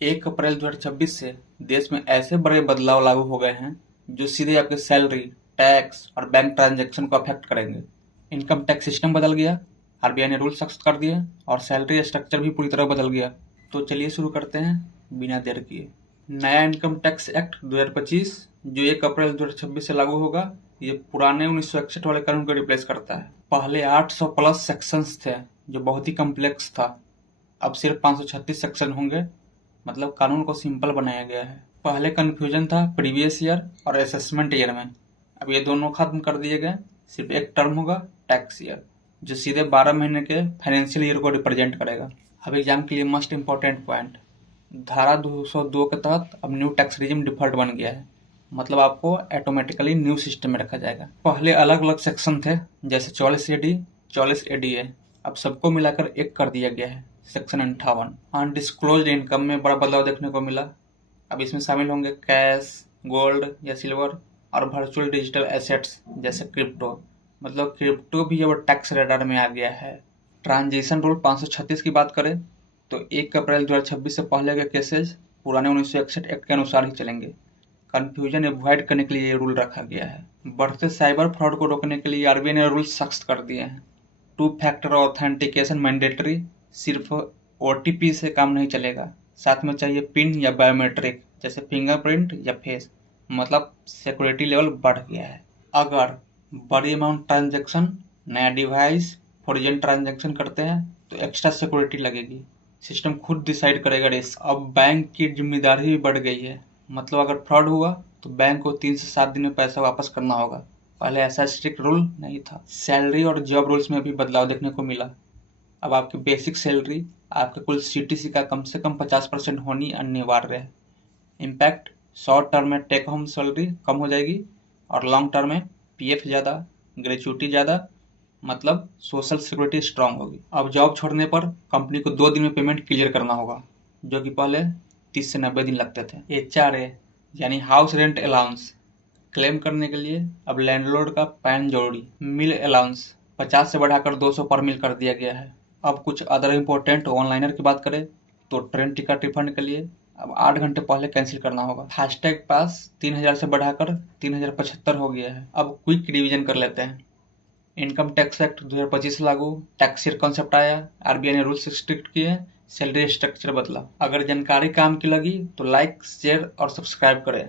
1 अप्रैल 2026 से देश में ऐसे बड़े बदलाव लागू हो गए हैं जो सीधे आपके सैलरी, टैक्स और बैंक ट्रांजैक्शन को अफेक्ट करेंगे। इनकम टैक्स सिस्टम बदल गया, आरबीआई ने रूल सख्त कर दिए और सैलरी स्ट्रक्चर भी पूरी तरह बदल गया। तो चलिए शुरू करते हैं बिना देर किए। नया इनकम टैक्स एक्ट 2025 जो 1 अप्रैल 2026 से लागू होगा, ये पुराने 1961 वाले कानून को रिप्लेस करता है। पहले 800 प्लस सेक्शंस थे जो बहुत ही कम्प्लेक्स था, अब सिर्फ 536 सेक्शन होंगे। मतलब कानून को सिंपल बनाया गया है। पहले कंफ्यूजन था प्रीवियस ईयर और असेसमेंट ईयर में, अब ये दोनों खत्म कर दिए गए। सिर्फ एक टर्म होगा टैक्स ईयर, जो सीधे 12 महीने के फाइनेंशियल ईयर को रिप्रेजेंट करेगा। अब एग्जाम के लिए मस्ट इम्पॉर्टेंट पॉइंट, धारा 202 के तहत अब न्यू टैक्स रिजिम डिफॉल्ट बन गया है। मतलब आपको ऑटोमेटिकली न्यू सिस्टम में रखा जाएगा। पहले अलग अलग सेक्शन थे जैसे 44 AD, 44 ADA, अब सबको मिलाकर एक कर दिया गया है, सेक्शन 58। अनडिस्क्लोज्ड इनकम में बड़ा बदलाव देखने को मिला। अब इसमें शामिल होंगे कैश, गोल्ड या सिल्वर और वर्चुअल डिजिटल एसेट्स जैसे क्रिप्टो। मतलब क्रिप्टो भी अब टैक्स रेडार में आ गया है। ट्रांजिशन रूल 536 की बात करें तो 1 अप्रैल 2026 से पहले के केसेज पुराने 1961 एक्ट के अनुसार ही चलेंगे। कंफ्यूजन अवॉइड करने के लिए ये रूल रखा गया है। बढ़ते साइबर फ्रॉड को रोकने के लिए आरबीआई ने रूल सख्त कर दिए हैं। 2 फैक्टर ऑथेंटिकेशन मैंडेटरी, सिर्फ ओटीपी से काम नहीं चलेगा, साथ में चाहिए पिन या बायोमेट्रिक जैसे फिंगरप्रिंट या फेस। मतलब सिक्योरिटी लेवल बढ़ गया है। अगर बड़ी अमाउंट ट्रांजैक्शन, नया डिवाइस, फॉरेन ट्रांजैक्शन करते हैं तो एक्स्ट्रा सिक्योरिटी लगेगी। सिस्टम खुद डिसाइड करेगा रिस्क। अब बैंक की जिम्मेदारी भी बढ़ गई है। मतलब अगर फ्रॉड हुआ तो बैंक को 3 से 7 दिन में पैसा वापस करना होगा। पहले ऐसा स्ट्रिक्ट रूल नहीं था। सैलरी और जॉब रूल्स में भी बदलाव देखने को मिला। अब आपकी बेसिक सैलरी आपके कुल सीटीसी का कम से कम 50% होनी अनिवार्य है। इम्पैक्ट, शॉर्ट टर्म में टेक होम सैलरी कम हो जाएगी और लॉन्ग टर्म में पीएफ ज़्यादा, ग्रेचुइटी ज़्यादा, मतलब सोशल सिक्योरिटी स्ट्रांग होगी। अब जॉब छोड़ने पर कंपनी को 2 दिन में पेमेंट क्लियर करना होगा, जो कि पहले 30 से 90 दिन लगते थे। एचआरए यानी हाउस रेंट अलाउंस क्लेम करने के लिए अब लैंडलॉर्ड का पैन जरूरी। मील अलाउंस 50 से बढ़ाकर 200 पर मील कर दिया गया है। अब कुछ अदर इम्पोर्टेंट ऑनलाइनर की बात करें तो ट्रेन टिकट रिफंड के लिए अब 8 घंटे पहले कैंसिल करना होगा। फास्टैग पास 3000 से बढ़ाकर 3075 हो गया है। अब क्विक रिवीजन कर लेते हैं। इनकम टैक्स एक्ट 2025 लागू, टैक्स ईयर कॉन्सेप्ट आया, आरबीआई ने रूल्स स्ट्रिक्ट किए, सैलरी स्ट्रक्चर बदला। अगर जानकारी काम की लगी तो लाइक, शेयर और सब्सक्राइब करें।